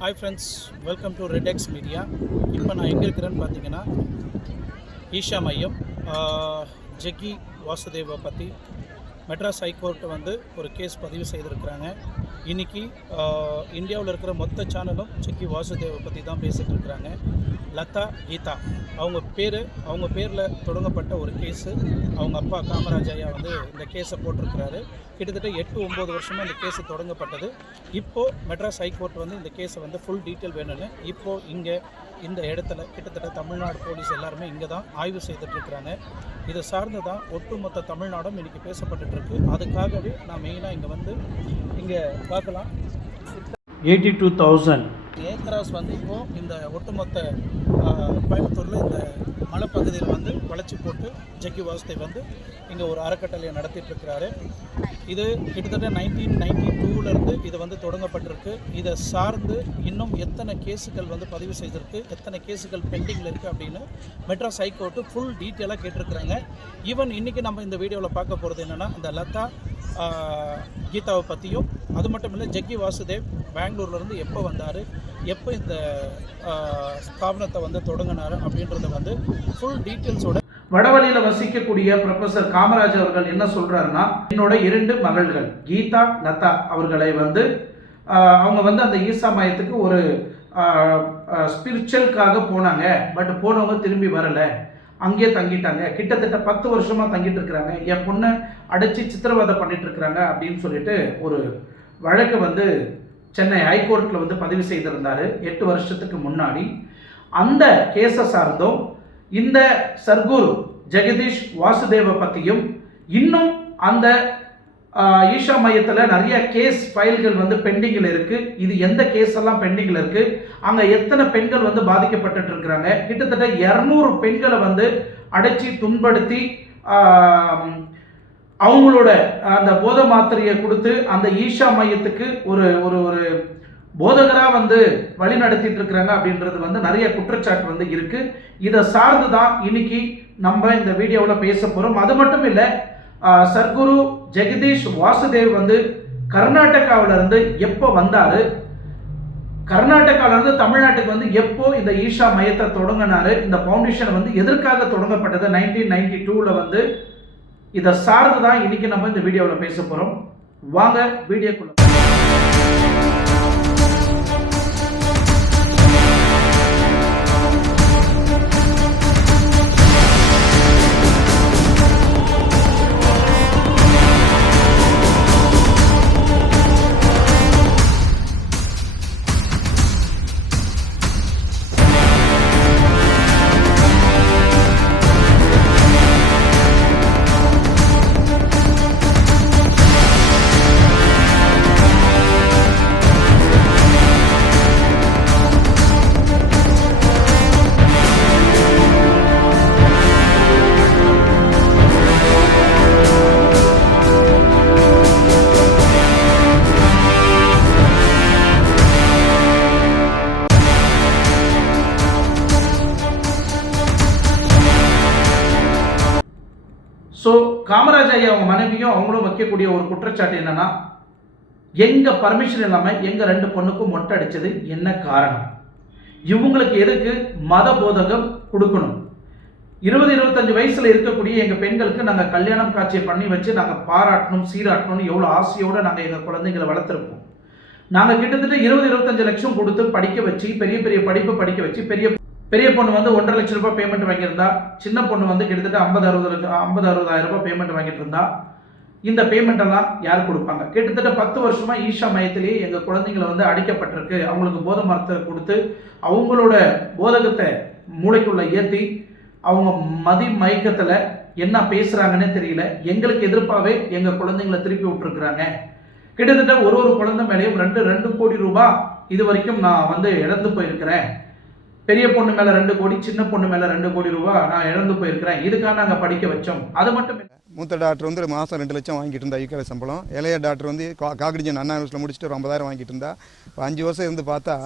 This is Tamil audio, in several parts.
Hi friends, welcome to Redex Media. இப்போ நான் எங்கே இருக்கிறேன்னு பார்த்தீங்கன்னா ஈஷா மையம் ஜக்கி வாசுதேவை பற்றி மெட்ராஸ் ஹைகோர்ட் வந்து ஒரு கேஸ் பதிவு செய்திருக்கிறாங்க. இன்றைக்கி இந்தியாவில் இருக்கிற மொத்த சேனலும் ஜக்கி வாசுதேவை பற்றி தான் பேசிகிட்டு இருக்கிறாங்க. லதா கீதா அவங்க பேரில் தொடங்கப்பட்ட ஒரு கேஸு. அவங்க அப்பா காமராஜ் ஐயா வந்து இந்த கேஸை போட்டிருக்கிறாரு. கிட்டத்தட்ட 8-9 வருஷமாக இந்த கேஸு தொடங்கப்பட்டது. இப்போது மெட்ராஸ் ஹைகோர்ட் வந்து இந்த கேஸை வந்து ஃபுல் டீட்டெயில் வேணும்னு இப்போது இங்கே இந்த இடத்துல கிட்டத்தட்ட தமிழ்நாடு போலீஸ் எல்லாருமே இங்கே தான் ஆய்வு செய்துட்ருக்குறாங்க. இதை சார்ந்து தான் ஒட்டுமொத்த தமிழ்நாடும் இன்றைக்கி பேசப்பட்டுருக்கு. அதுக்காகவே நான் மெயினாக இங்கே பார்க்கலாம். 82,000 ஏக்கராஸ் வந்து இப்போது இந்த ஒட்டுமொத்த கோயம்புத்தூரில் இந்த மலைப்பகுதியில் வந்து வளைச்சி போட்டு ஜக்கி வாசுதேவ் வந்து இங்கே ஒரு அறக்கட்டளையை நடத்திட்டுருக்கிறாரு. இது கிட்டத்தட்ட 1992 இது வந்து தொடங்கப்பட்டிருக்கு. இதை சார்ந்து இன்னும் எத்தனை கேஸுகள் வந்து பதிவு செய்திருக்கு, எத்தனை கேஸுகள் பெண்டிங்கில் இருக்குது அப்படின்னு மெட்ராஸ் ஹைகோர்ட்டு ஃபுல் டீட்டெயிலாக கேட்டிருக்கிறாங்க. ஈவன் இன்றைக்கி நம்ம இந்த வீடியோவில் பார்க்க போகிறது என்னென்னா, இந்த லதா கீதாவை பற்றியும், அது மட்டும் இல்லை ஜக்கி வாசுதேவ் பெங்களூர்லேருந்து எப்போ வந்தார், எப்போ இந்த ஸ்தாபனத்தை வந்து தொடங்கினார் அப்படின்றத வந்து ஃபுல் டீட்டெயில்ஸோட வடவழியில் வசிக்கக்கூடிய ப்ரொஃபஸர் காமராஜ் அவர்கள் என்ன சொல்கிறாருன்னா, என்னோட 2 மகள்கள் கீதா லதா அவர்களை வந்து அவங்க வந்து அந்த ஈசா மையத்துக்கு ஒரு ஸ்பிரிச்சுவலுக்காக போனாங்க. பட் போனவங்க திரும்பி வரலை, அங்கேயே தங்கிட்டாங்க. கிட்டத்தட்ட 10 வருஷமாக தங்கிட்டு இருக்கிறாங்க. என் பொண்ணை அடைச்சி சித்திரவதை பண்ணிட்டு இருக்கிறாங்க அப்படின்னு சொல்லிட்டு ஒரு வழக்கு வந்து சென்னை ஹைகோர்ட்டில் வந்து பதிவு செய்திருந்தார் 8 வருஷத்துக்கு முன்னாடி. அந்த கேஸை சார்ந்தும் இந்த சர்க்குரு ஜெகதீஷ் வாசுதேவை பற்றியும், இன்னும் அந்த ஈஷா மையத்தில் நிறைய கேஸ் ஃபைல்கள் வந்து பெண்டிங்கில் இருக்குது. இது எந்த கேஸ் எல்லாம் பெண்டிங்கில் இருக்குது, அங்கே எத்தனை பெண்கள் வந்து பாதிக்கப்பட்டு இருக்கிறாங்க, கிட்டத்தட்ட 200 பெண்களை வந்து அடைச்சி துன்படுத்தி அவங்களோட அந்த போதை மாத்திரையை கொடுத்து அந்த ஈஷா மையத்துக்கு ஒரு ஒரு ஒரு போதகராக வந்து வழி நடத்திட்டு இருக்கிறாங்க அப்படின்றது வந்து நிறைய குற்றச்சாட்டு வந்து இருக்கு. இதை சார்ந்து தான் இன்னைக்கு நம்ம இந்த வீடியோவில் பேச போகிறோம். அது மட்டும் இல்லை, சர்க்குரு ஜெகதீஷ் வாசுதேவ் வந்து கர்நாடகாவிலிருந்து எப்போ வந்தார், கர்நாடகாவிலிருந்து தமிழ்நாட்டுக்கு வந்து எப்போ இந்த ஈஷா மையத்தை தொடங்கினாரு, இந்த ஃபவுண்டேஷன் வந்து எதற்காக தொடங்கப்பட்டது 1992 வந்து, இதை சார்ந்து தான் இன்னைக்கு நம்ம இந்த வீடியோவில் பேச போகிறோம். வாங்க வீடியோக்குள்ள. ஸோ காமராஜ் ஐயா அவங்க மனைவியும் அவங்களும் வைக்கக்கூடிய ஒரு குற்றச்சாட்டு என்னன்னா, எங்க பர்மிஷன் இல்லாமல் எங்க 2 பொண்ணுக்கும் மொட்டை அடிச்சது என்ன காரணம், இவங்களுக்கு எதுக்கு மத போதகம் கொடுக்கணும், 20-25 வயசுல இருக்கக்கூடிய எங்க பெண்களுக்கு நாங்கள் கல்யாணம் காட்சியை பண்ணி வச்சு நாங்கள் பாராட்டணும் சீராட்டணும்னு எவ்வளோ ஆசையோடு நாங்கள் எங்கள் குழந்தைங்களை வளர்த்துருப்போம். நாங்கள் கிட்டத்தட்ட 20-25 லட்சம் கொடுத்து படிக்க வச்சு பெரிய பெரிய படிப்பு படிக்க வச்சு பெரிய பொண்ணு வந்து 1.5 லட்சம் ரூபாய் பேமெண்ட் வாங்கியிருந்தா, சின்ன பொண்ணு வந்து கிட்டத்தட்ட 50-60,000 ரூபாய் பேமெண்ட் வாங்கிட்டு இருந்தா. இந்த பேமெண்ட் எல்லாம் யார் கொடுப்பாங்க? கிட்டத்தட்ட 10 வருஷமா ஈஷா மையத்திலேயே எங்கள் குழந்தைங்களை வந்து அடைக்கப்பட்டிருக்கு. அவங்களுக்கு போதை மரத்தை கொடுத்து அவங்களோட போதகத்தை மூளைக்குள்ள ஏற்றி அவங்க மதி மயக்கத்தில் என்ன பேசுகிறாங்கன்னே தெரியல. எங்களுக்கு எதிர்ப்பாகவே எங்கள் குழந்தைங்களை திருப்பி விட்டுருக்குறாங்க. கிட்டத்தட்ட ஒரு குழந்தை மேலேயும் 2 கோடி ரூபாய் இது வரைக்கும் நான் வந்து இழந்து போயிருக்கிறேன். பெரிய பொண்ணு மேலே 2 கோடி, சின்ன பொண்ணு மேலே 2 கோடி ரூபாய் நான் இழந்து போயிருக்கிறேன். இதுக்காக நாங்கள் படிக்க வச்சோம். அது மட்டும் இல்லை, மூத்த டாக்டர் வந்து மாதம் 2 லட்சம் வாங்கிட்டு இருந்தா ஈக்கரை சம்பளம். இளைய டாக்டர் வந்து காக்கடிஜன் அண்ணா யூனிவர்சிட்டியில் முடிச்சுட்டு ஒரு 50,000 வாங்கிட்டு இருந்தா. இப்போ 5 வருஷம் இருந்து பார்த்தா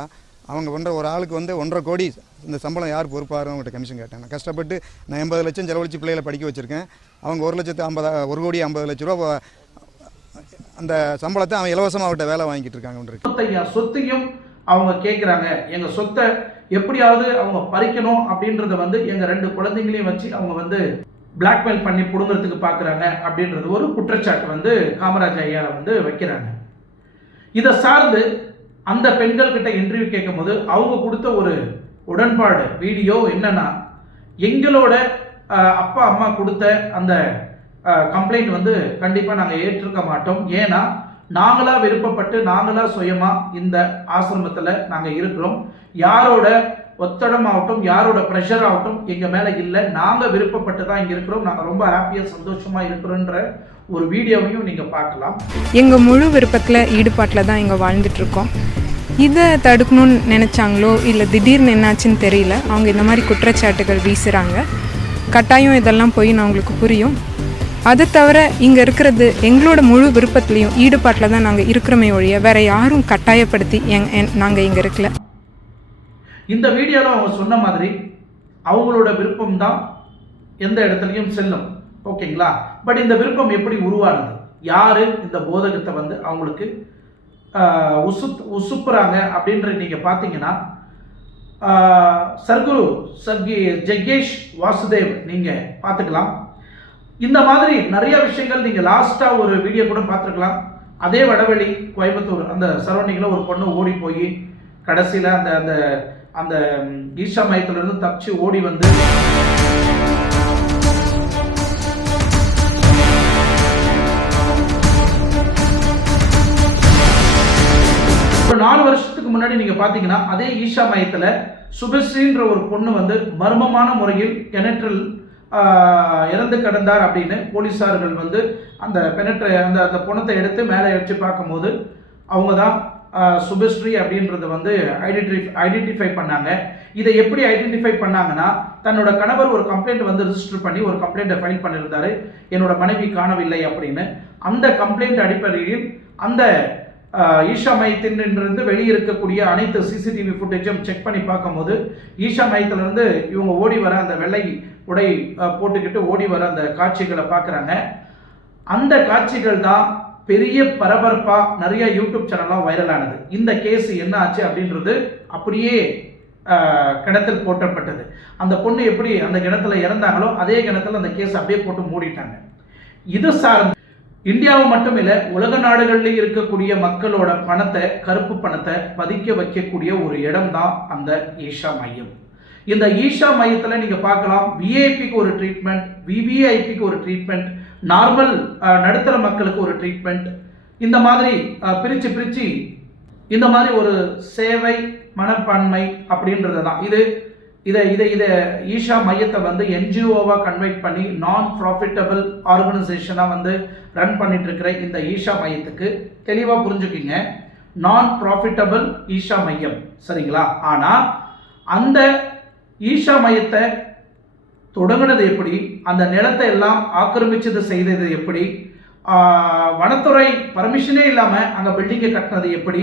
அவங்க பண்ணுற ஒரு ஆளுக்கு வந்து 1.5 கோடி இந்த சம்பளம் யார் பொறுப்பாரு அவங்கள்ட்ட கமிஷன் கேட்டேன். நான் கஷ்டப்பட்டு நான் 80 லட்சம் செலவழிச்சு பிள்ளைகளை படிக்க வச்சுருக்கேன். அவங்க 1,50,000 ரூபா அந்த சம்பளத்தை அவன் இலவசமாக அவட்ட வேலை வாங்கிட்டு இருக்காங்க. சொத்தையும் அவங்க கேட்குறாங்க. எங்கள் சொத்தை எப்படியாவது அவங்க பறிக்கணும் அப்படின்றத வந்து எங்கள் 2 குழந்தைங்களையும் வச்சு அவங்க வந்து பிளாக்மெயில் பண்ணி பிடுங்கிறதுக்கு பார்க்குறாங்க அப்படின்றது ஒரு குற்றச்சாட்டு வந்து காமராஜ் ஐயா வந்து வைக்கிறாங்க. இதை சார்ந்து அந்த பெண்கள்கிட்ட இன்டர்வியூ கேட்கும்போது அவங்க கொடுத்த ஒரு உடன்பாடு வீடியோ என்னன்னா, எங்களோட அப்பா அம்மா கொடுத்த அந்த கம்ப்ளைண்ட் வந்து கண்டிப்பாக நாங்கள் ஏற்றுக்க மாட்டோம். ஏன்னா நாங்களாக விருப்பப்பட்டு நாங்களாக சுயமாக இந்த ஆசிரமத்தில் நாங்கள் இருக்கிறோம். யாரோட ஒத்தடம் ஆகட்டும், யாரோட ப்ரெஷர் ஆகட்டும் எங்கள் மேலே இல்லை. நாங்கள் விருப்பப்பட்டு தான் இங்கே இருக்கிறோம். நாங்கள் ரொம்ப ஹாப்பியாக சந்தோஷமாக இருக்கிறோன்ற ஒரு வீடியோவையும் நீங்கள் பார்க்கலாம். எங்கள் முழு விருப்பத்தில் ஈடுபாட்டில் தான் இங்கே வாழ்ந்துட்டுருக்கோம். இதை தடுக்கணும்னு நினச்சாங்களோ இல்லை திடீர்னு என்னாச்சுன்னு தெரியல. அவங்க இந்த மாதிரி குற்றச்சாட்டுகள் வீசுகிறாங்க. கட்டாயம் இதெல்லாம் போய் நான் உங்களுக்கு புரியும். அதை தவிர இங்கே இருக்கிறது எங்களோட முழு விருப்பத்துலேயும் ஈடுபாட்டில் தான் நாங்கள் இருக்கிறோமே ஒழிய வேறு யாரும் கட்டாயப்படுத்தி நாங்கள் இங்கே இருக்கல. இந்த வீடியோவில் அவங்க சொன்ன மாதிரி அவங்களோட விருப்பம் தான் எந்த இடத்துலையும் செல்லும். ஓகேங்களா? பட் இந்த விருப்பம் எப்படி உருவானது? யார் இந்த போதகத்தை வந்து அவங்களுக்கு உசுப்புறாங்க அப்படின்ற நீங்கள் பார்த்தீங்கன்னா, சர்க்குரு ஜெகேஷ் வாசுதேவ் நீங்கள் பார்த்துக்கலாம். இந்த மாதிரி நிறைய விஷயங்கள் நீங்கள் லாஸ்ட்டாக ஒரு வீடியோ கூட பார்த்துருக்கலாம். அதே வடவெளி கோயம்புத்தூர் அந்த சரௌண்டிங்கில் ஒரு பொண்ணு ஓடி போய் கடைசியில் அந்த அந்த அந்த ஈஷா மையத்திலிருந்து தப்பிச்சு ஓடி வந்து ஒரு 4 வருஷத்துக்கு முன்னாடி நீங்க பாத்தீங்கன்னா அதே ஈஷா மையத்துல சுபஸ்ரீன்ற ஒரு பொண்ணு வந்து மர்மமான முறையில் கிணற்றில் இறந்து கிடந்தார் அப்படின்னு போலீஸார்கள் வந்து அந்த அந்த பொண்ணத்தை எடுத்து மேலே வச்சு பார்க்கும்போது அவங்க தான் சுபஸ்ரீ அப்படின்றத வந்து ஐடென்டிஃபை பண்ணாங்க. இதை எப்படி ஐடென்டிஃபை பண்ணாங்கன்னா, தன்னோட கணவர் ஒரு கம்ப்ளைண்ட் வந்து ரிஜிஸ்டர் பண்ணி ஒரு கம்ப்ளைண்ட்டை ஃபைல் பண்ணியிருந்தாரு, என்னோட மனைவி காணவில்லை அப்படின்னு. அந்த கம்ப்ளைண்ட் அடிப்படையில் அந்த ஈஷா மையத்திலிருந்து வெளியிருக்கக்கூடிய அனைத்து சிசிடிவி ஃபுட்டேஜும் செக் பண்ணி பார்க்கும்போது ஈஷா மையத்திலிருந்து இவங்க ஓடி வர அந்த வெள்ளை உடை போட்டுக்கிட்டு ஓடி வர அந்த காட்சிகளை பார்க்குறாங்க. அந்த காட்சிகள் தான் பெரிய பரபரப்பாக நிறைய யூடியூப் சேனல்லாம் வைரல் ஆனது. இந்த கேஸ் என்ன ஆச்சு அப்படின்றது அப்படியே கிணத்தில் போட்டப்பட்டது. அந்த பொண்ணு எப்படி அந்த கிணத்துல இறந்தாங்களோ அதே கிணத்துல அந்த கேஸ் அப்படியே போட்டு மூடிட்டாங்க. இது சார்ந்து இந்தியாவை மட்டும் இல்லை, உலக நாடுகளில் இருக்கக்கூடிய மக்களோட பணத்தை, கருப்பு பணத்தை பதிக்க வைக்கக்கூடிய ஒரு இடம் தான் அந்த ஈஷா மையம். இந்த ஈஷா மையத்தில் நீங்கள் பார்க்கலாம், விஐபிக்கு ஒரு ட்ரீட்மெண்ட், விவிஐபிக்கு ஒரு ட்ரீட்மெண்ட், நார்மல் நடுத்தர மக்களுக்கு ஒரு ட்ரீட்மெண்ட், இந்த மாதிரி பிரித்து இந்த மாதிரி ஒரு சேவை மனப்பான்மை அப்படின்றது தான் இதை ஈஷா மையத்தை வந்து என்ஜிஓவாக கன்வெர்ட் பண்ணி நான் ப்ராஃபிட்டபிள் ஆர்கனைசேஷனாக வந்து ரன் பண்ணிட்டு இருக்கிற இந்த ஈஷா மையத்துக்கு தெளிவாக புரிஞ்சுக்கிங்க, நான் ப்ராஃபிட்டபிள் ஈஷா மையம், சரிங்களா? ஆனால் அந்த ஈஷா மையத்தை தொடங்கினது எப்படி, அந்த நிலத்தை எல்லாம் ஆக்கிரமிச்சது செய்தது எப்படி, வனத்துறை பர்மிஷனே இல்லாமல் அங்கே பில்டிங்கை கட்டினது எப்படி,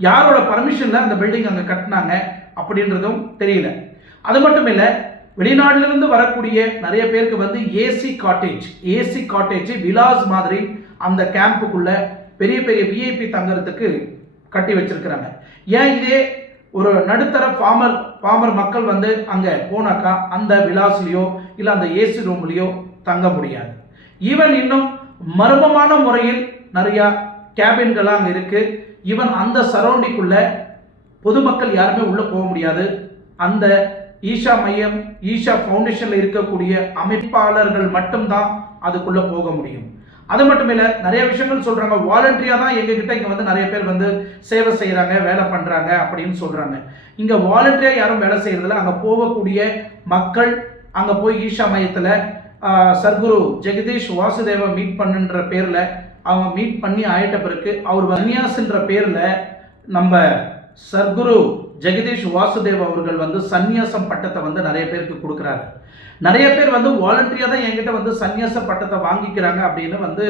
யாரோட பர்மிஷனில் அந்த பில்டிங் அங்கே கட்டினாங்க அப்படின்றதும் தெரியல. அது மட்டும் இல்லை, வெளிநாட்டிலிருந்து வரக்கூடிய நிறைய பேருக்கு வந்து ஏசி காட்டேஜ் விலாஸ் மாதிரி அந்த கேம்புக்குள்ள பெரிய பெரிய விஐபி தங்கறதுக்கு கட்டி வச்சிருக்கிறாங்க. ஏன் இதே ஒரு நடுத்தர ஃபார்மர் மக்கள் வந்து அங்கே போனாக்கா அந்த விலாஸ்லையோ இல்லை அந்த ஏசி ரூம்லையோ தங்க முடியாது. ஈவன் இன்னும் மர்மமான முறையில் நிறையா கேபின்களாக அங்கே இருக்கு. ஈவன் அந்த சரௌண்டிங்குள்ள பொதுமக்கள் யாருமே உள்ளே போக முடியாது. அந்த ஈஷா மையம், ஈஷா ஃபவுண்டேஷனில் இருக்கக்கூடிய அமைப்பாளர்கள் மட்டும்தான் அதுக்குள்ளே போக முடியும். அது மட்டும் இல்லை, நிறைய விஷயங்கள் சொல்கிறாங்க, வாலண்டரியாக தான் எங்ககிட்ட இங்கே வந்து நிறைய பேர் வந்து சேவை செய்கிறாங்க, வேலை பண்ணுறாங்க அப்படின்னு சொல்கிறாங்க. இங்கே வாலண்டரியாக யாரும் வேலை செய்கிறதில்ல. அங்கே போகக்கூடிய மக்கள் அங்கே போய் ஈஷா மையத்தில் சர்க்குரு ஜெகதீஷ் வாசுதேவ மீட் பண்ணுன்ற பேரில் அவங்க மீட் பண்ணி ஆயிட்ட பிறகு அவர் சன்னியாசின்ற பேரில் நம்ம சர்க்குரு ஜெகதீஷ் வாசுதேவ் அவர்கள் வந்து சந்நியாசம் பட்டத்தை வந்து நிறைய பேருக்கு கொடுக்குறாரு. நிறைய பேர் வந்து வாலண்டரியாக தான் என்கிட்ட வந்து சந்நியாச பட்டத்தை வாங்கிக்கிறாங்க அப்படின்னு வந்து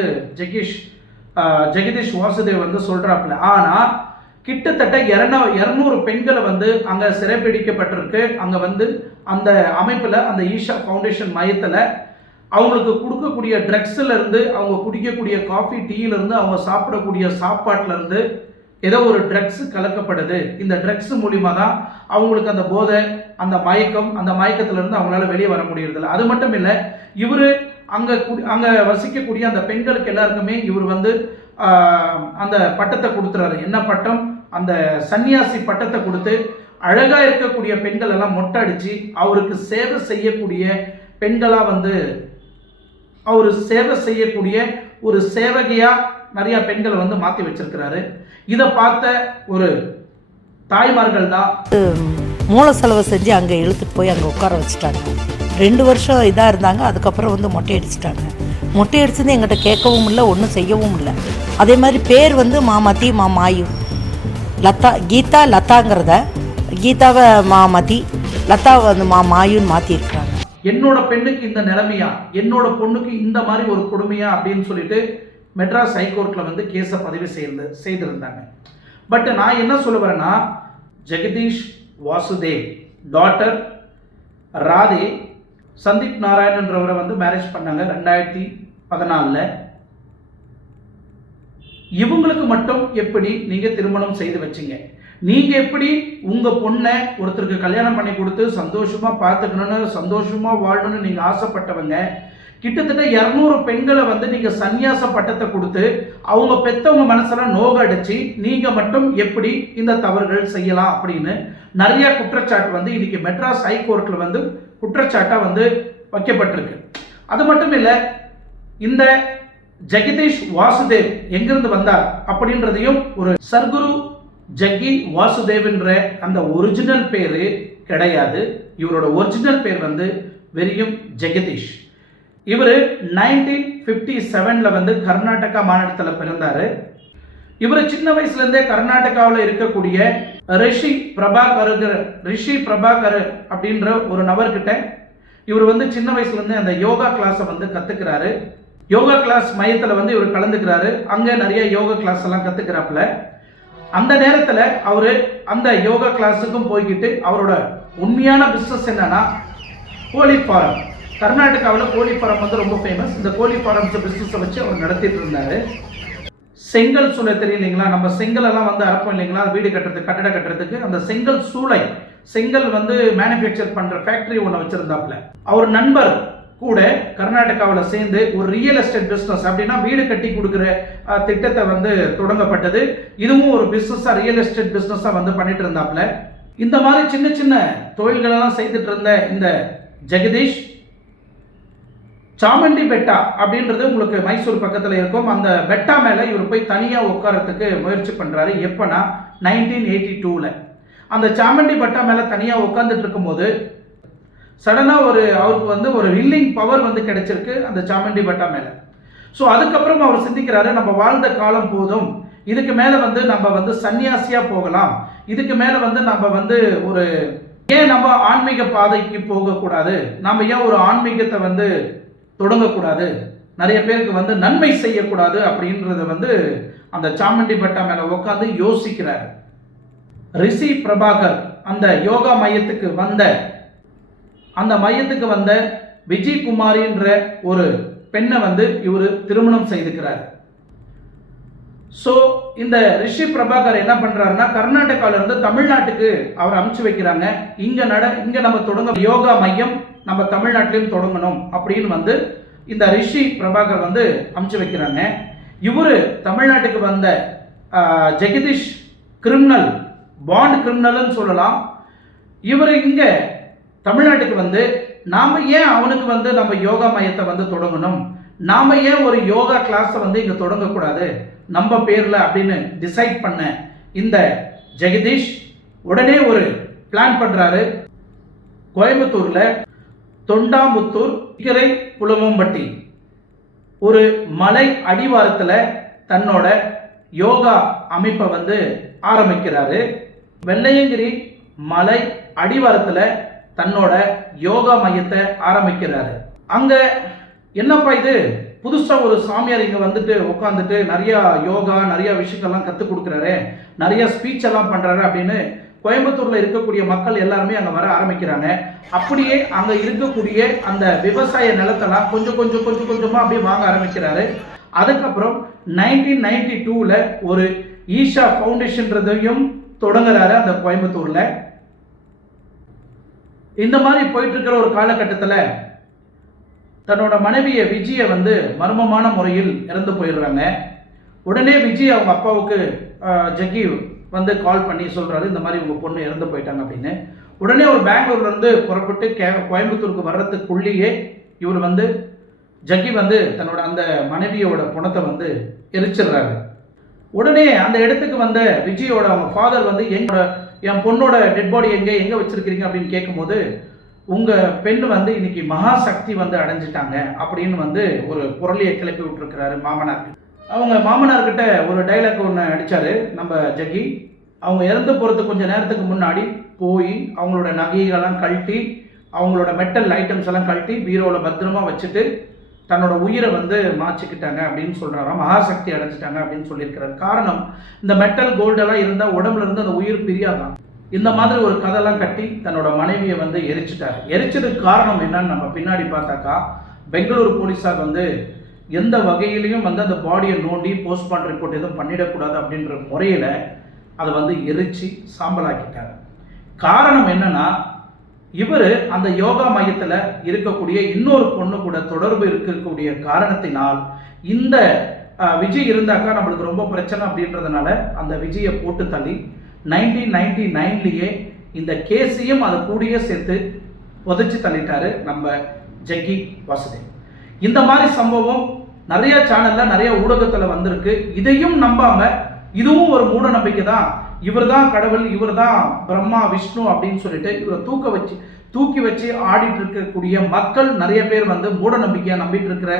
ஜெகதீஷ் வாசுதேவ் வந்து சொல்கிறாப்புல. ஆனால் கிட்டத்தட்ட 200 பெண்களை வந்து அங்கே சிறைப்பிடிக்கப்பட்டிருக்கு. அங்கே வந்து அந்த அமைப்பில், அந்த ஈஷா ஃபவுண்டேஷன் மையத்தில் அவங்களுக்கு கொடுக்கக்கூடிய ட்ரக்ஸில் இருந்து, அவங்க குடிக்கக்கூடிய காஃபி டீயிலேருந்து, அவங்க சாப்பிடக்கூடிய சாப்பாட்டிலேருந்து ஏதோ ஒரு ட்ரக்ஸ் கலக்கப்படுது. இந்த ட்ரக்ஸ் மூலிமா தான் அவங்களுக்கு அந்த போதை, அந்த மயக்கம், அந்த மயக்கத்திலிருந்து அவங்களால வெளியே வர முடியறதில்ல. அது மட்டும் இல்லை, இவர் அங்கே வசிக்கக்கூடிய அந்த பெண்களுக்கு எல்லாருக்குமே இவர் வந்து அந்த பட்டத்தை கொடுத்துறாரு. என்ன பட்டம்? அந்த சன்னியாசி பட்டத்தை கொடுத்து அழகா இருக்கக்கூடிய பெண்கள் எல்லாம் மொட்டை அடிச்சு அவருக்கு சேவை செய்யக்கூடிய பெண்களா வந்து அவர் சேவை செய்யக்கூடிய ஒரு சேவகையா நிறைய பெண்களை வந்து மாற்றி வச்சிருக்கிறாரு. இதை பார்த்த ஒரு தாய்மார்கள் தான் மூல செலவு செஞ்சு அங்கே இழுத்துட்டு போய் அங்கே உட்கார வச்சுட்டாங்க. 2 வருஷம் இதாக இருந்தாங்க. அதுக்கப்புறம் வந்து மொட்டை அடிச்சிட்டாங்க. மொட்டை அடிச்சது எங்கிட்ட கேட்கவும் இல்லை, ஒன்றும் செய்யவும் இல்லை. அதே மாதிரி பேர் வந்து மாமாத்தி, மாமாயு, லதா, கீதா லதாங்கிறத கீதாவை மாமாத்தி, லதாவை வந்து மாயுன்னு மாற்றிருக்கிறாங்க. என்னோட பெண்ணுக்கு இந்த நிலைமையா, என்னோட பொண்ணுக்கு இந்த மாதிரி ஒரு கொடுமையா அப்படின்னு சொல்லிட்டு மெட்ராஸ் ஹைகோர்ட்டில் வந்து கேஸை பதிவு செய்திருந்தாங்க. பட் நான் என்ன சொல்ல வரேன்னா, ஜெகதீஷ் வாசுதேவ் டாட்டர் ராதே சந்தீப் நாராயணன்றவரை வந்து மேரேஜ் பண்ணாங்க 2014. இவங்களுக்கு மட்டும் எப்படி நீங்க திருமணம் செய்து வச்சீங்க? நீங்க எப்படி உங்க பொண்ணை ஒருத்தருக்கு கல்யாணம் பண்ணி கொடுத்து சந்தோஷமா பார்த்துக்கணும்னு, சந்தோஷமா வாழணும்னு நீங்க ஆசைப்பட்டவங்க கிட்டத்தட்ட 200 பெண்களை வந்து நீங்க சன்னியாச பட்டத்தை கொடுத்து அவங்க பெத்தவங்க மனசெல்லாம் நோகடிச்சு நீங்க மட்டும் எப்படி இந்த தவறுகள் செய்யலாம் அப்படின்னு நிறைய குற்றச்சாட்டு வந்து இன்னைக்கு மெட்ராஸ் ஹைகோர்ட்ல வந்து குற்றச்சாட்டா வந்து வைக்கப்பட்டிருக்கு. அது மட்டும் இல்லை, இந்த ஜெகதீஷ் வாசுதேவ் எங்கிருந்து வந்தார் அப்படின்றதையும், ஒரு சர்க்குரு ஜக்கி வாசுதேவ் என்ற அந்த ஒரிஜினல் பேரு கிடையாது. இவரோட ஒரிஜினல் பேர் வந்து வெறும் ஜெகதீஷ். இவர் 1957 வந்து கர்நாடகா மாநிலத்தில் பிறந்தாரு. இவர் சின்ன வயசுலேருந்தே கர்நாடகாவில் இருக்கக்கூடிய ரிஷி பிரபாகர் அப்படின்ற ஒரு நபர்கிட்ட இவர் வந்து சின்ன வயசுலேருந்தே அந்த யோகா கிளாஸை வந்து கற்றுக்கிறாரு. யோகா கிளாஸ் மையத்தில் வந்து இவர் கலந்துக்கிறாரு. அங்கே நிறைய யோகா கிளாஸ் எல்லாம் கற்றுக்கிறாப்புல. அந்த நேரத்தில் அவர் அந்த யோகா கிளாஸுக்கும் போய்கிட்டு அவரோட உண்மையான பிஸ்னஸ் என்னன்னா கோழி ஃபார்ம். கர்நாடகாவில் கோழி ஃபார்ம் வந்து ரொம்ப ஃபேமஸ். இந்த கோழி ஃபார்ம்ஸ் பிஸ்னஸை வச்சு அவர் நடத்திட்டு இருந்தார். செங்கல் சூளை தெரியும் இல்லைங்களா, நம்ம செங்கல் எல்லாம் வந்து அரைப்போம் இல்லைங்களா, வீடு கட்டுறதுக்கு, கட்டட கட்டுறதுக்கு. அந்த செங்கல் சூளை, செங்கல் வந்து மேனுஃபேக்சர் பண்ணுற ஃபேக்ட்ரி ஒன்று வச்சுருந்தாப்புல. அவர் நண்பர் கூட கர்நாடகாவில் சேர்ந்து ஒரு ரியல் எஸ்டேட் பிஸ்னஸ், அப்படின்னா வீடு கட்டி கொடுக்குற திட்டத்தை வந்து தொடங்கப்பட்டது. இதுவும் ஒரு பிஸ்னஸாக, ரியல் எஸ்டேட் பிஸ்னஸாக வந்து பண்ணிட்டு இருந்தாப்புல. இந்த மாதிரி சின்ன சின்ன தொழில்களெல்லாம் செய்துட்டு இருந்த இந்த ஜெகதீஷ் சாமுண்டி பெட்டா அப்படின்றது உங்களுக்கு மைசூர் பக்கத்தில் இருக்கும். அந்த பெட்டா மேலே இவர் போய் தனியாக உட்காரத்துக்கு முயற்சி பண்ணுறாரு. எப்போனா 1982. அந்த சாமுண்டி பெட்டா மேலே தனியாக உட்காந்துட்டு இருக்கும்போது சடனாக அவருக்கு வந்து ஒரு ஹீலிங் பவர் வந்து கிடைச்சிருக்கு அந்த சாமுண்டி பெட்டா மேலே. ஸோ அதுக்கப்புறம் அவர் சிந்திக்கிறாரு, நம்ம வாழ்ந்த காலம் போதும், இதுக்கு மேலே வந்து நம்ம வந்து சன்னியாசியாக போகலாம், இதுக்கு மேலே வந்து நம்ம வந்து ஏன் நம்ம ஆன்மீக பாதைக்கு போகக்கூடாது, நம்ம ஏன் ஒரு ஆன்மீகத்தை வந்து தொடங்கக்கூடாது, நிறைய பேருக்கு வந்து நன்மை செய்யக்கூடாது அப்படின்றத வந்து அந்த சாமுண்டி பெட்டா மேலே உட்காந்து யோசிக்கிறார். ரிஷி பிரபாகர் அந்த யோகா மையத்துக்கு வந்த விஜய் குமாரின்ற ஒரு பெண்ணை வந்து இவர் திருமணம் செய்துக்கிறார். ஸோ இந்த ரிஷி பிரபாகர் என்ன பண்றாருன்னா, கர்நாடகாவில இருந்து தமிழ்நாட்டுக்கு அவர் அனுப்பிச்சு வைக்கிறாங்க. இங்க நம்ம தொடங்க யோகா மையம் நம்ம தமிழ்நாட்டிலையும் தொடங்கணும் அப்படின்னு வந்து இந்த ரிஷி பிரபாகர் வந்து அனுப்பிச்சு வைக்கிறாங்க. இவர் தமிழ்நாட்டுக்கு வந்த ஜெகதீஷ் கிரிமினல், பாண்ட் கிரிமினல்னு சொல்லலாம். இவர் இங்க தமிழ்நாட்டுக்கு வந்து நாம ஏன் அவனுக்கு வந்து நம்ம யோகா மையத்தை வந்து தொடங்கணும், நாம ஏன் ஒரு யோகா கிளாஸை வந்து இங்க தொடங்கக்கூடாது நம்ம பேர்ல அப்படின்னு டிசைட் பண்ண இந்த ஜெகதீஷ் உடனே ஒரு பிளான் பண்றாரு. கோயம்புத்தூர்ல தொண்டாமுத்தூர் இக்கரை புலமம்பட்டி ஒரு மலை அடிவாரத்தில் தன்னோட யோகா அமைப்பை வந்து ஆரம்பிக்கிறாரு. வெள்ளையங்கிரி மலை அடிவாரத்தில் தன்னோட யோகா மையத்தை ஆரம்பிக்கிறாரு. அங்க என்னப்பா இது புதுசாக ஒரு சாமியார் இங்கே வந்துட்டு உட்காந்துட்டு நிறையா யோகா நிறையா விஷயங்கள்லாம் கற்றுக் கொடுக்குறாரு, நிறைய ஸ்பீச் எல்லாம் பண்ணுறாரு அப்படின்னு கோயம்புத்தூரில் இருக்கக்கூடிய மக்கள் எல்லாருமே அங்கே வர ஆரம்பிக்கிறாங்க. அப்படியே அங்கே இருக்கக்கூடிய அந்த விவசாய நிலத்தெல்லாம் கொஞ்சம் கொஞ்சமாக அப்படியே வாங்க ஆரம்பிக்கிறாரு. அதுக்கப்புறம் 1992 ஒரு ஈஷா ஃபவுண்டேஷன்றதையும் தொடங்குறாரு அந்த கோயம்புத்தூர்ல. இந்த மாதிரி போயிட்டு இருக்கிற ஒரு காலகட்டத்தில் தன்னோட மனைவியை விஜயை வந்து மர்மமான முறையில் இறந்து போயிடுறாங்க. உடனே விஜய் அவங்க அப்பாவுக்கு ஜக்கி வந்து கால் பண்ணி சொல்றாரு, இந்த மாதிரி உங்க பொண்ணு இறந்து போயிட்டாங்க அப்படின்னு. உடனே ஒரு பெங்களூர்ல இருந்து புறப்பட்டு கோயம்புத்தூருக்கு வர்றதுக்குள்ளேயே இவர் வந்து ஜக்கி வந்து தன்னோட அந்த மனைவியோட பணத்தை வந்து எரிச்சிடுறாரு. உடனே அந்த இடத்துக்கு வந்த விஜயோட அவங்க ஃபாதர் வந்து என் பொண்ணோட டெட் பாடி எங்க வச்சிருக்கிறீங்க அப்படின்னு கேட்கும்போது, உங்க பெண் வந்து இன்னைக்கு மகாசக்தி வந்து அடைஞ்சிட்டாங்க அப்படின்னு வந்து ஒரு குரலையை கிளப்பி விட்டுருக்கிறாரு மாமனார். அவங்க மாமனார்கிட்ட ஒரு டைலாக் ஒன்று அடித்தார் நம்ம ஜக்கி. அவங்க இறந்து போகிறதுக்கு கொஞ்சம் நேரத்துக்கு முன்னாடி போய் அவங்களோட நகைகளெல்லாம் கழட்டி அவங்களோட மெட்டல் ஐட்டம்ஸ் எல்லாம் கழட்டி பீரோவில் பத்திரமா வச்சுட்டு தன்னோட உயிரை வந்து மாற்றிக்கிட்டாங்க அப்படின்னு சொல்கிறாராம். மகாசக்தி அடைஞ்சிட்டாங்க அப்படின்னு சொல்லியிருக்கிறார். காரணம், இந்த மெட்டல் கோல்டெல்லாம் இருந்தால் உடம்புல இருந்து அந்த உயிர் பிரியாதான். இந்த மாதிரி ஒரு கதையெல்லாம் கட்டி தன்னோட மனைவியை வந்து எரிச்சிட்டார். எரிச்சதுக்கு காரணம் என்னன்னு நம்ம பின்னாடி பார்த்தாக்கா, பெங்களூர் போலீஸார் வந்து எந்த வகையிலையும் வந்து அந்த பாடியை நோண்டி போஸ்ட்மார்ட்டம் ரிப்போர்ட் எதுவும் பண்ணிடக்கூடாது அப்படின்ற முறையில் அதை வந்து எரிச்சு சாம்பலாக்கிட்டார். காரணம் என்னன்னா, இவர் அந்த யோகா மையத்தில் இருக்கக்கூடிய இன்னொரு பொண்ணு கூட தொடர்பு இருக்கக்கூடிய காரணத்தினால் இந்த விஜய் இருந்தாக்கா நம்மளுக்கு ரொம்ப பிரச்சனை அப்படின்றதுனால அந்த விஜயை போட்டு தள்ளி 1999 இந்த கேஸையும் அதை கூடிய சேர்த்து புதைச்சி தள்ளிட்டாரு நம்ம ஜக்கி வாசுதேவ். இந்த மாதிரி சம்பவம் நிறைய சேனல்ல நிறைய ஊடகத்தில் வந்திருக்கு. இதையும் நம்பாம இதுவும் ஒரு மூட நம்பிக்கை தான், இவர் தான் கடவுள், இவர் தான் பிரம்மா விஷ்ணு அப்படின்னு சொல்லிட்டு இவரை தூக்கி வச்சு ஆடிட்டு இருக்கக்கூடிய மக்கள் நிறைய பேர் வந்து மூட நம்பிக்கையா நம்பிட்டு இருக்கிற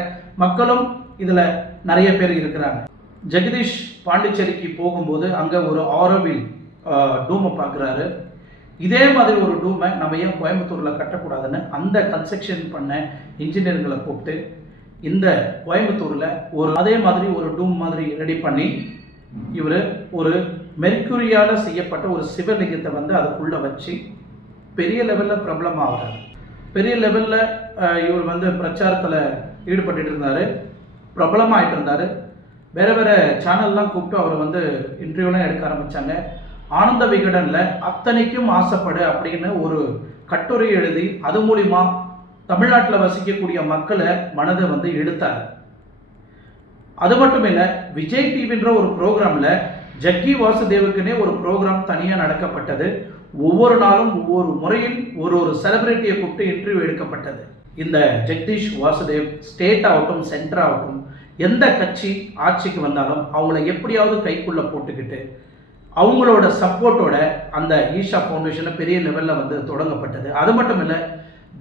மக்களும் இதுல நிறைய பேர் இருக்கிறாங்க. ஜெகதீஷ் பாண்டிச்சேரிக்கு போகும்போது அங்க ஒரு ஆரோவில் டூமை பார்க்குறாரு. இதே மாதிரி ஒரு டூமை நம்ம ஏன் கோயம்புத்தூரில் கட்டக்கூடாதுன்னு அந்த கன்ஸ்ட்ரக்ஷன் பண்ண இன்ஜினியர்களை கூப்பிட்டு இந்த கோயம்புத்தூரில் அதே மாதிரி ஒரு டூம் மாதிரி ரெடி பண்ணி இவர் ஒரு மெர்க்குரியால் செய்யப்பட்ட ஒரு சிவலிங்கத்தை வந்து அதுக்குள்ளே வச்சு பெரிய லெவலில் ப்ராப்ளம் ஆகிறார். பெரிய லெவலில் இவர் வந்து பிரச்சாரத்தில் ஈடுபட்டு இருந்தார், பிரபலமாகிட்டு இருந்தார். வேறு சேனல்லாம் கூப்பிட்டு அவரை வந்து இன்டர்வியூலாம் எடுக்க ஆரம்பித்தாங்க. ஆனந்த விகடனில் அத்தனைக்கும் ஆசைப்படு அப்படின்னு ஒரு கட்டுரை எழுதி அது மூலிமா தமிழ்நாட்டில் வசிக்கக்கூடிய மக்களை மனதை வந்து எடுத்தார். அது மட்டும் இல்லை, விஜய் டிவின்ற ஒரு ப்ரோக்ராமில் ஜக்கி வாசுதேவுக்குன்னே ஒரு ப்ரோக்ராம் தனியாக நடக்கப்பட்டது. ஒவ்வொரு நாளும் ஒவ்வொரு முறையில் ஒரு செலிபிரிட்டியை கூப்பிட்டு இன்டர்வியூ எடுக்கப்பட்டது. இந்த ஜெகதீஷ் வாசுதேவ் ஸ்டேட் ஆகட்டும் சென்டர் ஆகட்டும் எந்த கட்சி ஆட்சிக்கு வந்தாலும் அவங்கள எப்படியாவது கைக்குள்ளே போட்டுக்கிட்டு அவங்களோட சப்போர்ட்டோட அந்த ஈஷா ஃபவுண்டேஷனை பெரிய லெவலில் வந்து தொடங்கப்பட்டது. அது மட்டும் இல்லை,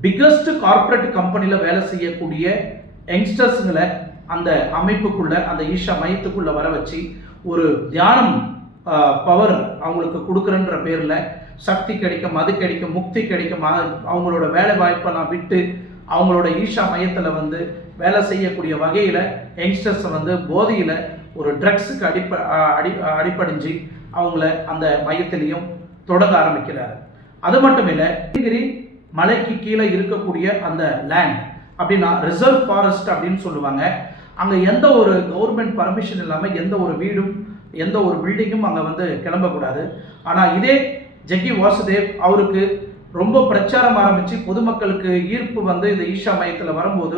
பிக்கஸ்ட் கார்ப்பரேட் கம்பெனியில் வேலை செய்யக்கூடிய யங்ஸ்டர்ஸுங்களை அந்த அமைப்புக்குள்ளே அந்த ஈஷா மையத்துக்குள்ளே வர வச்சு ஒரு தியானம் பவர் அவங்களுக்கு கொடுக்குறன்ற பேரில் சக்தி கிடைக்கும், அது கிடைக்கும், முக்தி கிடைக்கும், அவங்களோட வேலை வாய்ப்பெல்லாம் விட்டு அவங்களோட ஈஷா மையத்தில் வந்து வேலை செய்யக்கூடிய வகையில் யங்ஸ்டர்ஸை வந்து போதையில் ஒரு ட்ரக்ஸுக்கு அடிப்படைஞ்சு அவங்கள அந்த மையத்திலையும் தொடங்க ஆரம்பிக்கிறார். அது மட்டும் இல்லை, நீலகிரி மலைக்கு கீழே இருக்கக்கூடிய அந்த லேண்ட் அப்படின்னா ரிசர்வ் ஃபாரஸ்ட் அப்படின்னு சொல்லுவாங்க. அங்கே எந்த ஒரு கவர்மெண்ட் பர்மிஷன் இல்லாமல் எந்த ஒரு வீடும் எந்த ஒரு பில்டிங்கும் அங்கே வந்து கிளம்பக்கூடாது. ஆனால் இதே ஜக்கி வாசுதேவ் அவருக்கு ரொம்ப பிரச்சாரம் ஆரம்பித்து பொதுமக்களுக்கு ஈர்ப்பு வந்து இந்த ஈஷா மையத்தில் வரும்போது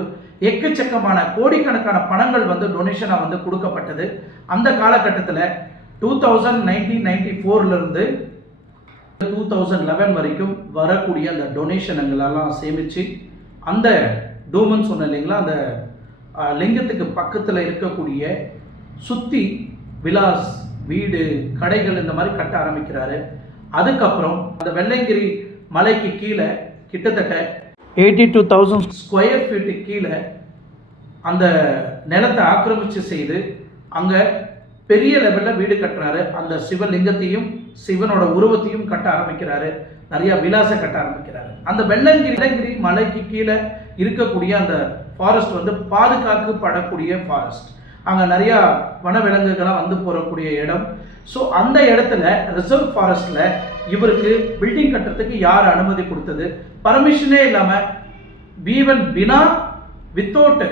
எக்கச்சக்கமான கோடிக்கணக்கான பணங்கள் வந்து டொனேஷனாக வந்து கொடுக்கப்பட்டது. அந்த காலகட்டத்தில் 1994 2011 வரைக்கும் வரக்கூடிய அந்த டொனேஷன்களெல்லாம் சேமித்து அந்த டூமன் சொன்ன இல்லைங்களா, அந்த லிங்கத்துக்கு பக்கத்தில் இருக்கக்கூடிய சுற்றி விலாஸ் வீடு கடைகள் இந்த மாதிரி கட்ட ஆரம்பிக்கிறாரு. அதுக்கப்புறம் அந்த வெள்ளையங்கிரி மலைக்கு கீழே கிட்டத்தட்ட 82,000 ஸ்கொயர் ஃபீட்டு கீழே அந்த நிலத்தை ஆக்கிரமித்து செய்து அங்கே பெரிய லெவலில் வீடு கட்டுறாரு. அந்த சிவலிங்கத்தையும் சிவனோட உருவத்தையும் கட்ட ஆரம்பிக்கிறாரு. நிறைய விலாச கட்ட ஆரம்பிக்கிறாரு. அந்த வெள்ளையங்கிரி மலைக்கு கீழே இருக்கக்கூடிய அந்த ஃபாரஸ்ட் வந்து பாதுகாக்கப்படக்கூடிய ஃபாரஸ்ட். அங்கே நிறையா வனவிலங்குகளாக வந்து போகக்கூடிய இடம். ஸோ அந்த இடத்துல ரிசர்வ் ஃபாரஸ்டில் இவருக்கு பில்டிங் கட்டுறதுக்கு யார் அனுமதி கொடுத்தது? பர்மிஷனே இல்லாமல் வித்தவுட்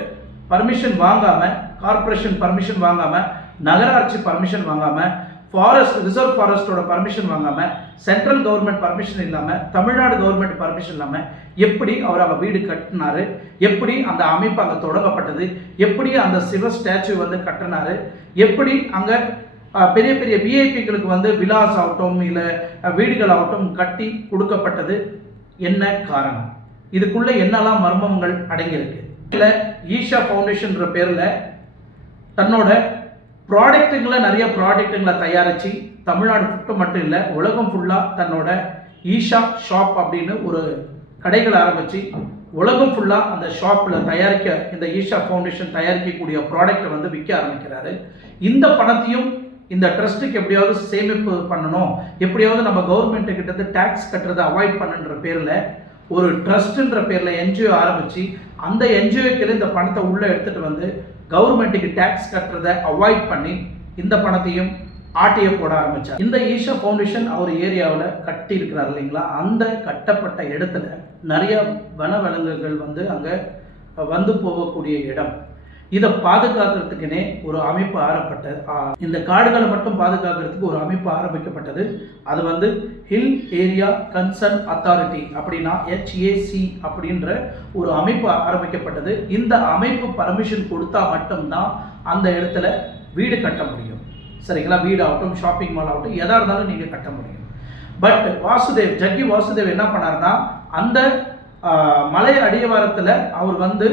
பர்மிஷன் வாங்காமல், கார்பரேஷன் பர்மிஷன் வாங்காமல், நகராட்சி பர்மிஷன் வாங்காமல் ஃபாரஸ்ட் ரிசர்வ் ஃபாரஸ்டோட பர்மிஷன் வாங்காமல், சென்ட்ரல் கவர்மெண்ட் பர்மிஷன் இல்லாமல், தமிழ்நாடு கவர்மெண்ட் பர்மிஷன் இல்லாமல் எப்படி அவர் அங்கே வீடு கட்டினாரு, எப்படி அந்த அமைப்பு அங்கே தொடங்கப்பட்டது, எப்படி அந்த சிவ ஸ்டாச்சு வந்து கட்டினாரு, எப்படி அங்கே பெரிய பெரிய விஐபிகளுக்கு வந்து விலாஸ் ஆகட்டும் இல்லை வீடுகள் ஆகட்டும் கட்டி கொடுக்கப்பட்டது, என்ன காரணம், இதுக்குள்ளே என்னெல்லாம் மர்மங்கள் அடங்கியிருக்கு. இல்லை ஈஷா ஃபவுண்டேஷன்ற பேரில் தன்னோட ப்ராடக்ட்டுங்களை நிறைய ப்ராடக்ட்டுங்களை தயாரித்து தமிழ்நாடு மட்டும் இல்லை உலகம் ஃபுல்லாக தன்னோட ஈஷா ஷாப் அப்படின்னு ஒரு கடைகளை ஆரம்பித்து உலகம் ஃபுல்லாக அந்த ஷாப்பில் தயாரிக்க இந்த ஈஷா ஃபவுண்டேஷன் தயாரிக்கக்கூடிய ப்ராடக்டை வந்து விற்க ஆரம்பிக்கிறாரு. இந்த பணத்தையும் இந்த ட்ரஸ்ட்டுக்கு எப்படியாவது சேமிப்பு பண்ணணும், எப்படியாவது நம்ம கவர்மெண்ட்டு கிட்ட டேக்ஸ் கட்டுறதை அவாய்ட் பண்ணுன்ற பேரில் ஒரு ட்ரஸ்ட்டுன்ற பேரில் என்ஜிஓ ஆரம்பித்து அந்த என்ஜிஓக்கு இந்த பணத்தை உள்ளே எடுத்துகிட்டு வந்து கவர்மெண்ட்டுக்கு டேக்ஸ் கட்டுறதை அவாய்ட் பண்ணி இந்த பணத்தையும் ஆட்டிய போட ஆரம்பித்தார். இந்த ஈஷா ஃபவுண்டேஷன் அவர் ஏரியாவில் கட்டி இருக்கிறார் இல்லைங்களா, அந்த கட்டப்பட்ட இடத்துல நிறைய வனவிலங்குகள் வந்து அங்கே வந்து போகக்கூடிய இடம். இதை பாதுகாக்கிறதுக்குனே ஒரு அமைப்பு ஆரம்பிப்பட்டது. இந்த காடுகளை மட்டும் பாதுகாக்கிறதுக்கு ஒரு அமைப்பு ஆரம்பிக்கப்பட்டது. அது வந்து ஹில் ஏரியா கன்சர்ன் அத்தாரிட்டி அப்படின்னா HAC அப்படின்ற ஒரு அமைப்பு ஆரம்பிக்கப்பட்டது. இந்த அமைப்பு பர்மிஷன் கொடுத்தா மட்டும்தான் அந்த இடத்துல வீடு கட்ட முடியும். சரிங்களா, வீடு ஆகட்டும், ஷாப்பிங் மால் ஆகட்டும், எதாக இருந்தாலும் நீங்கள் கட்ட முடியும். பட் ஜக்கி வாசுதேவ் என்ன பண்ணார்னா, அந்த மலை அடிவாரத்தில் அவர் வந்து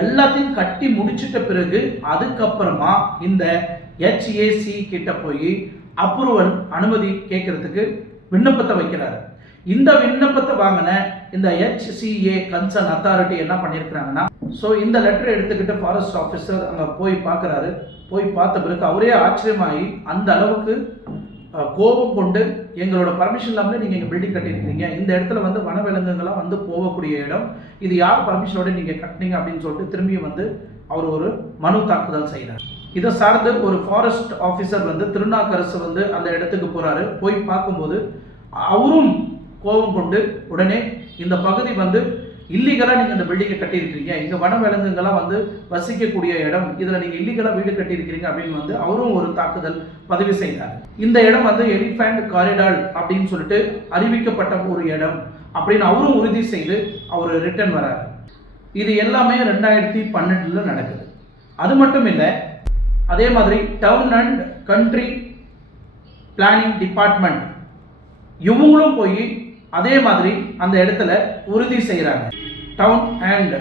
எல்லாத்தையும் கட்டி முடிச்சிட்ட பிறகு அதுக்கப்புறமா இந்த HAC கிட்ட போய் அப்ரூவல் அனுமதி கேட்கறதுக்கு விண்ணப்பத்தை வைக்கிறாரு. இந்த விண்ணப்பத்தை வாங்கின இந்த HCA கன்சர்ன் அத்தாரிட்டி என்ன பண்ணியிருக்கிறாங்கன்னா, ஸோ இந்த லெட்டரை எடுத்துக்கிட்டு ஃபாரஸ்ட் ஆஃபீஸர் அங்கே போய் பார்க்குறாரு. போய் பார்த்த பிறகு அவரே ஆச்சரியமாகி அந்த அளவுக்கு கோபம் கொண்டு, எங்களோட பர்மிஷன் இல்லாமல் நீங்கள் இங்கே பில்டிங் கட்டியிருக்கிறீங்க, இந்த இடத்துல வந்து வனவிலங்குகளாக வந்து போகக்கூடிய இடம், இது யார் பர்மிஷனோட நீங்கள் கட்டினீங்க அப்படின்னு சொல்லிட்டு திரும்பியும் வந்து அவர் ஒரு மனு தாக்குதல் செய்கிறார். இதை சார்ந்து ஒரு ஃபாரஸ்ட் ஆஃபீஸர் வந்து திருநாக்கரசு வந்து அந்த இடத்துக்கு போகிறாரு. போய் பார்க்கும்போது அவரும் கோபம் கொண்டு உடனே இந்த பகுதி வந்து இல்லீகலாக நீங்கள் இந்த பில்டிங்கை கட்டியிருக்கிறீங்க, இங்கே வனவிலங்குகளாக வந்து வசிக்கக்கூடிய இடம், இதில் நீங்கள் இல்லீகலாக வீடு கட்டியிருக்கிறீங்க அப்படின்னு வந்து அவரும் ஒரு தாக்குதல் பதிவு செய்தார். இந்த இடம் வந்து எலிஃபண்ட் காரிடார் அப்படின்னு சொல்லிட்டு அறிவிக்கப்பட்ட ஒரு இடம் அப்படின்னு அவரும் உறுதி செய்து அவர் ரிட்டர்ன் வராரு. இது எல்லாமே 2012 நடக்குது. அது மட்டும் இல்லை, அதே மாதிரி town and country planning department இவங்களும் போய் அதே மாதிரி அந்த இடத்துல உறுதி செய்கிறாங்க. Town and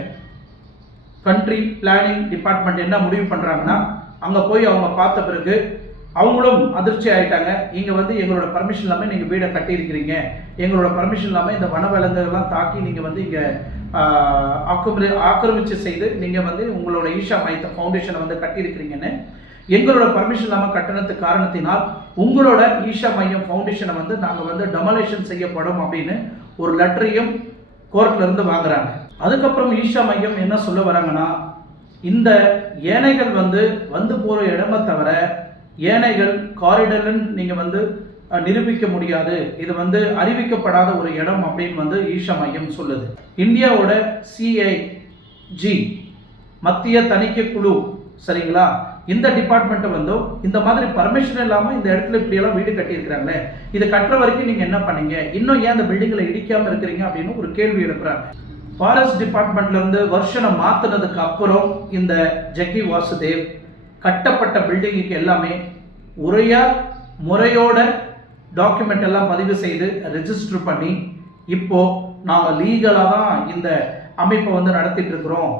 country planning department என்ன முடிவு பண்ணுறாங்கன்னா, அங்கே போய் அவங்க பார்த்த பிறகு அவங்களும் அதிர்ச்சி ஆகிட்டாங்க. இங்கே வந்து எங்களோட பர்மிஷன் இல்லாமல் நீங்கள் வீடை கட்டியிருக்கிறீங்க, எங்களோட பர்மிஷன் இல்லாமல் இந்த வனவிலங்குகள்லாம் தாக்கி நீங்கள் வந்து இங்கே ஆக்கிரமிச்சு செய்து நீங்கள் வந்து உங்களோட ஈஷா மையத்தை ஃபவுண்டேஷனை வந்து கட்டியிருக்கிறீங்கன்னு எங்களோட பர்மிஷன் இல்லாமல் கட்டணத்துக்கு காரணத்தினால் உங்களோட ஈஷா மையம் ஃபவுண்டேஷனை வந்து நாங்கள் வந்து டெமாலிஷன் செய்யப்படும் அப்படின்னு ஒரு லெட்டரையும் கோர்ட்ல இருந்து வாங்குறாங்க. அதுக்கப்புறம் ஈஷா மையம் என்ன சொல்ல வராங்கன்னா, இந்த ஏனைகள் வந்து போகிற இடமே தவிர ஏனைகள் காரிடர்னு நீங்கள் வந்து நிரூபிக்க முடியாது, இது வந்து அறிவிக்கப்படாத ஒரு இடம் அப்படின்னு வந்து ஈஷா மையம் சொல்லுது. இந்தியாவோட CIG மத்திய தணிக்கை குழு, சரிங்களா, இந்த டிபார்ட்மெண்ட்டை வந்து இந்த மாதிரி பர்மிஷன் இல்லாமல் இந்த இடத்துல இப்படியெல்லாம் வீடு கட்டியிருக்கிறாங்களே, இது கட்டுற வரைக்கும் நீங்கள் என்ன பண்ணீங்க, இன்னும் ஏன் அந்த பில்டிங்கில் இடிக்காமல் இருக்கிறீங்க அப்படின்னு ஒரு கேள்வி எழுப்புறாங்க. ஃபாரஸ்ட் டிபார்ட்மெண்ட்லேருந்து வருஷனை மாற்றினதுக்கு அப்புறம் இந்த ஜக்கி வாசுதேவ் கட்டப்பட்ட பில்டிங்குக்கு எல்லாமே முறையோட டாக்குமெண்ட் எல்லாம் பதிவு செய்து ரெஜிஸ்டர் பண்ணி இப்போது நாங்கள் லீகலாக தான் இந்த அமைப்பை வந்து நடத்திட்டு இருக்கிறோம்,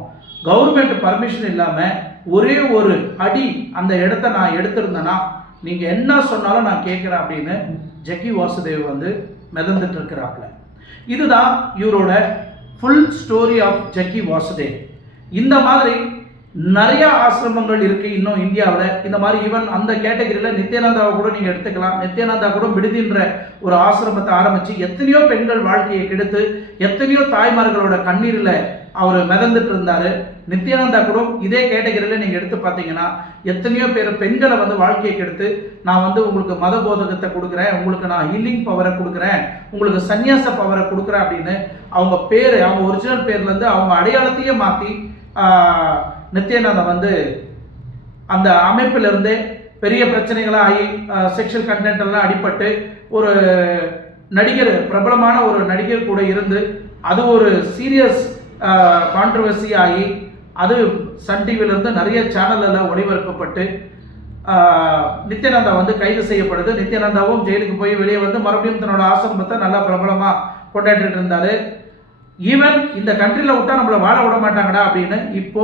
கவர்மெண்ட் பர்மிஷன் இல்லாமல் ஒரே ஒரு அடி அந்த இடத்த நான் எடுத்திருந்தேன்னா நீங்கள் என்ன சொன்னாலும் நான் கேட்குறேன் அப்படின்னு ஜக்கி வாசுதேவ் வந்து மிதந்துட்டு இருக்கிறாப்புல. இதுதான் இவரோட full story of Jaggi Vasudev. இந்த மாதிரி நிறைய ஆசிரமங்கள் இருக்குது இன்னும் இந்தியாவில். இந்த மாதிரி ஈவன் அந்த கேட்டகரியில் நித்யானந்தாவை கூட நீங்கள் எடுத்துக்கலாம். நித்யானந்தா கூட விடுதின்ற ஒரு ஆசிரமத்தை ஆரம்பித்து எத்தனையோ பெண்கள் வாழ்க்கையை கெடுத்து எத்தனையோ தாய்மார்களோட கண்ணீரில் அவர் மிதந்துட்டு இருந்தார். நித்யானந்தா கூட இதே கேட்டகரியில் நீங்கள் எடுத்து பார்த்தீங்கன்னா எத்தனையோ பேர் பெண்களை வந்து வாழ்க்கையை கெடுத்து நான் வந்து உங்களுக்கு மத போதகத்தை கொடுக்குறேன், உங்களுக்கு நான் ஹீலிங் பவரை கொடுக்குறேன், உங்களுக்கு சன்னியாச பவரை கொடுக்குறேன் அப்படின்னு அவங்க பேர், அவங்க ஒரிஜினல் பேர்லேருந்து அவங்க அடையாளத்தையே மாற்றி நித்யானந்தா வந்து அந்த அமைப்பிலிருந்தே பெரிய பிரச்சனைகளாக ஆகி செக்ஷுவல் கண்டென்ட் எல்லாம் அடிபட்டு ஒரு நடிகர், பிரபலமான ஒரு நடிகர் கூட இருந்து அது ஒரு சீரியஸ் கான்ட்ரவர்சி ஆகி அது சன் டிவியிலிருந்து நிறைய சேனலில் ஒளிபரப்பப்பட்டு நித்யானந்தா வந்து கைது செய்யப்படுது. நித்யானந்தாவும் ஜெயிலுக்கு போய் வெளியே வந்து மறுபடியும் தன்னோட ஆசிரமத்தை நல்லா பிரபலமாக கொண்டாடிட்டு இருந்தார். ஈவன் இந்த கண்ட்ரியில் விட்டா நம்மளை வாழ விட மாட்டாங்கடா அப்படின்னு இப்போ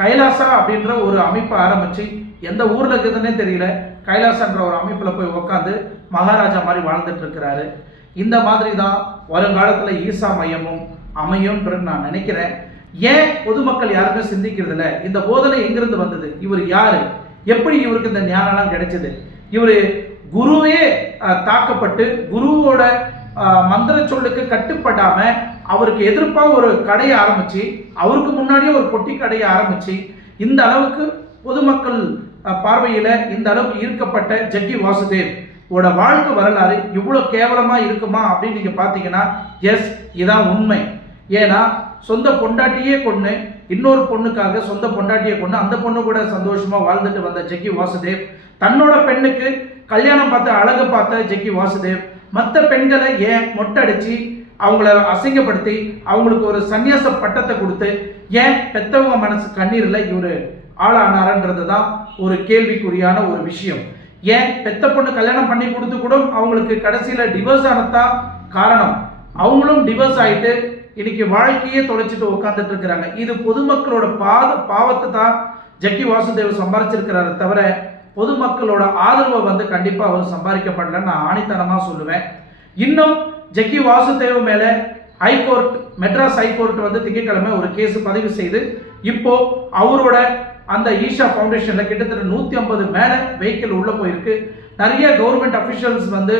கைலாசா அப்படின்ற ஒரு அமைப்பை ஆரம்பித்து எந்த ஊரில் இருக்குதுன்னே தெரியல, கைலாசான்ற ஒரு அமைப்பில் போய் உட்காந்து மகாராஜா மாதிரி வாழ்ந்துட்டு இருக்கிறாரு. இந்த மாதிரி தான் வருங்காலத்தில் ஈசா மையமும் அமையும்ன்றது நான் நினைக்கிறேன். ஏன் பொதுமக்கள் யாருமே சிந்திக்கிறது இல்லை? இந்த போதனை எங்கிருந்து வந்தது? இவர் யாரு? எப்படி இவருக்கு இந்த ஞானம்லாம் கிடைச்சது? இவர் குருவே தாக்கப்பட்டு குருவோட மந்திர சொல்லுக்கு கட்டுப்படாம அவருக்கு எதிர்ப்பாக ஒரு கடையை ஆரம்பிச்சு, அவருக்கு முன்னாடியே ஒரு பொட்டி கடையை ஆரம்பிச்சு, இந்த அளவுக்கு பொதுமக்கள் பார்வையில் இந்த அளவுக்கு ஈர்க்கப்பட்ட ஜக்கி வாசுதேவ் ஓட வாழ்க்கை வரலாறு இவ்வளோ கேவலமாக இருக்குமா அப்படின்னு நீங்கள் பார்த்தீங்கன்னா எஸ், இதான் உண்மை. ஏன்னா சொந்த பொண்டாட்டியே கொண்டு இன்னொரு பொண்ணுக்காக சொந்த பொண்டாட்டியை கொண்டு அந்த பொண்ணு கூட சந்தோஷமாக வாழ்ந்துட்டு வந்த ஜக்கி வாசுதேவ், தன்னோட பெண்ணுக்கு கல்யாணம் பார்த்து அழகு பார்த்த ஜக்கி வாசுதேவ் மற்ற பெண்களை ஏன் மொட்டை அடித்து அவங்கள அசிங்கப்படுத்தி அவங்களுக்கு ஒரு சன்னியாச பட்டத்தை கொடுத்து ஏன் பெத்தவங்க மனசு கண்ணீரில் இவர் ஆளானாரன்றது தான் ஒரு கேள்விக்குறியான ஒரு விஷயம். ஏன் பெத்த பொண்ணு கல்யாணம் பண்ணி கொடுத்து கூட அவங்களுக்கு கடைசியில் டிவோர்ஸ் ஆனதான் காரணம். அவங்களும் டிவோர்ஸ் ஆகிட்டு இன்னைக்கு வாழ்க்கையே தொலைச்சிட்டு உட்காந்துட்டு இருக்கிறாங்க. இது பொதுமக்களோட பாவத்தை தான் ஜக்கி வாசுதேவ் சம்பாதிச்சிருக்கிறாரு தவிர பொதுமக்களோட ஆதரவை வந்து கண்டிப்பாக அவர் சம்பாதிக்கப்படலன்னு நான் ஆணித்தனமாக சொல்லுவேன். இன்னும் ஜக்கி வாசுதேவ் மேலே ஹைகோர்ட், மெட்ராஸ் ஹைகோர்ட் வந்து திங்கட்கிழமை ஒரு கேஸ் பதிவு செய்து இப்போ அவரோட அந்த ஈஷா ஃபவுண்டேஷனில் கிட்டத்தட்ட 150 மேலே வெஹிக்கிள் உள்ளே போயிருக்கு. நிறைய கவர்மெண்ட் அஃபிஷியல்ஸ் வந்து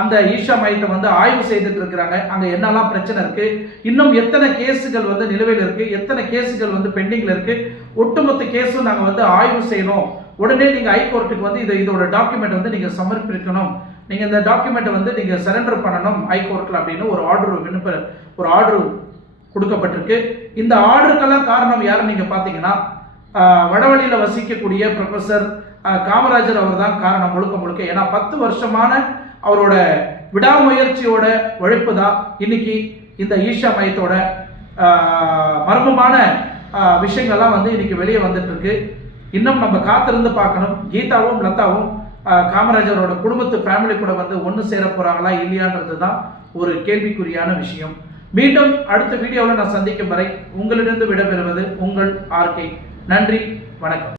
அந்த ஈஷா மையத்தை வந்து ஆய்வு செய்துட்டு இருக்கிறாங்க. அங்கே என்னெல்லாம் பிரச்சனை இருக்குது, இன்னும் எத்தனை கேஸுகள் வந்து நிலுவையில் இருக்குது, எத்தனை கேஸுகள் வந்து பெண்டிங்கில் இருக்குது, ஒட்டுமொத்த கேஸும் நாங்கள் வந்து ஆய்வு செய்யணும். உடனே நீங்கள் ஹைகோர்ட்டுக்கு வந்து இதோட டாக்குமெண்ட் வந்து நீங்கள் சமர்ப்பிக்கணும், நீங்கள் இந்த டாக்குமெண்ட்டை வந்து நீங்கள் சரண்டர் பண்ணணும் ஹைகோர்ட்டில் அப்படின்னு ஒரு ஆர்டர் கொடுக்கப்பட்டிருக்கு. இந்த ஆர்டருக்கெல்லாம் காரணம் யாருன்னு நீங்கள் பார்த்தீங்கன்னா வடவழியில் வசிக்கக்கூடிய ப்ரொஃபஸர் காமராஜர் அவர் தான் காரணம் முழுக்க. ஏன்னா 10 வருஷமான அவரோட விடாமுயற்சியோட உழைப்பு தான் இன்னைக்கு இந்த ஈஷா மையத்தோட மர்மமான விஷயங்கள்லாம் வந்து இன்னைக்கு வெளியே வந்துட்டு இருக்கு. இன்னும் நம்ம காத்திருந்து பார்க்கணும். கீதாவும் லதாவும் காமராஜரோட குடும்பத்து ஃபேமிலி கூட வந்து ஒன்று சேர போகிறாங்களா இல்லையான்றது தான் ஒரு கேள்விக்குறியான விஷயம். மீண்டும் அடுத்த வீடியோவில் நான் சந்திக்கும் வரை உங்களிடம் விடைபெறுவது உங்கள் ஆர்கே. நன்றி, வணக்கம்.